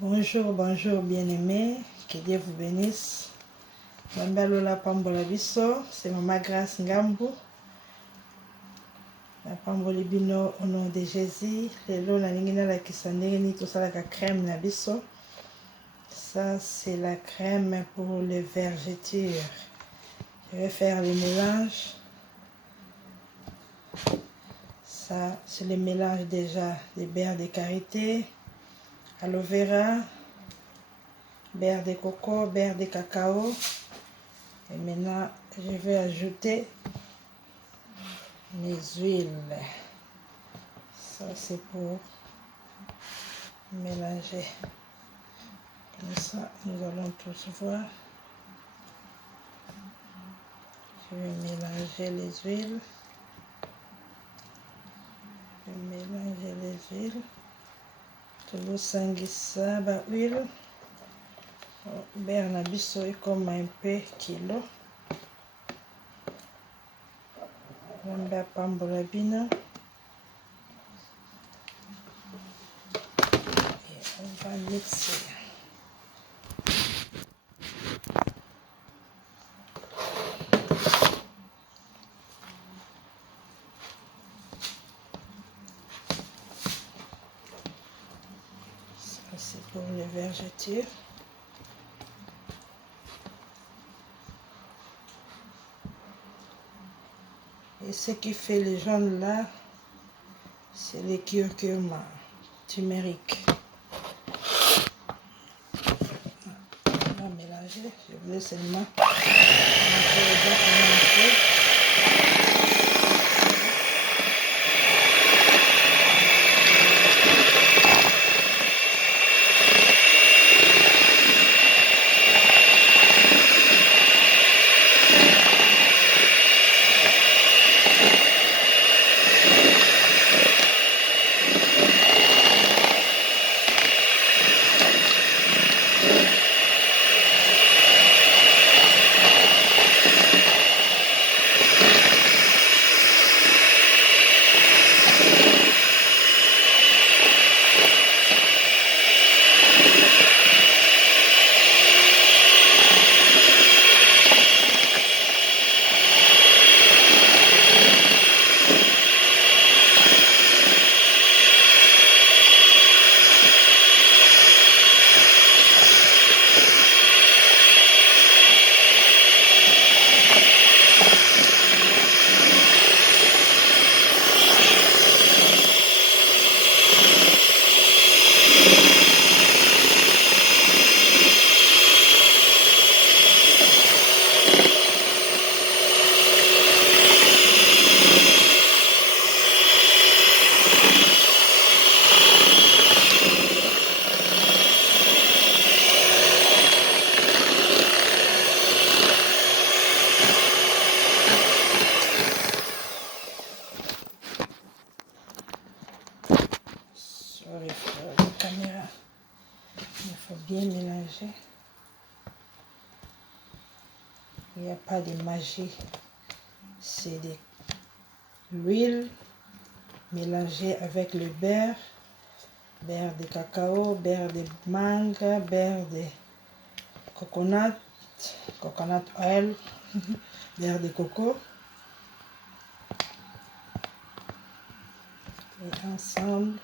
Bonjour, bonjour bien-aimés, que Dieu vous bénisse. Lola Pambola Biso, c'est Maman Grâce Ngambu. La Pambola Bino au nom de Jésus. Lelo na lingina la kisandeni tout ça la crème na biso. Ça c'est la crème pour les vergetures. Je vais faire le mélange. Ça c'est le mélange déjà des beurre de karité, aloe vera, beurre de coco, beurre de cacao. Et maintenant, je vais ajouter mes huiles. Ça, c'est pour mélanger. Comme ça, nous allons tous voir. Je vais mélanger les huiles. Je vais mélanger les huiles. Tout le sanguissa, bah huile. Beurre na biso comme un peu kilo. On va pambola bino. Et on va mixer. Ça c'est pour les vergetures. Et ce qui fait le jaune là, c'est le curcuma, turmeric. On va mélanger. Je voulais seulement la caméra. Il faut bien mélanger. Il n'y a pas de magie. C'est de l'huile mélangée avec le beurre, beurre de cacao, beurre de mangue, beurre de coconut oil, beurre de coco. Et ensemble,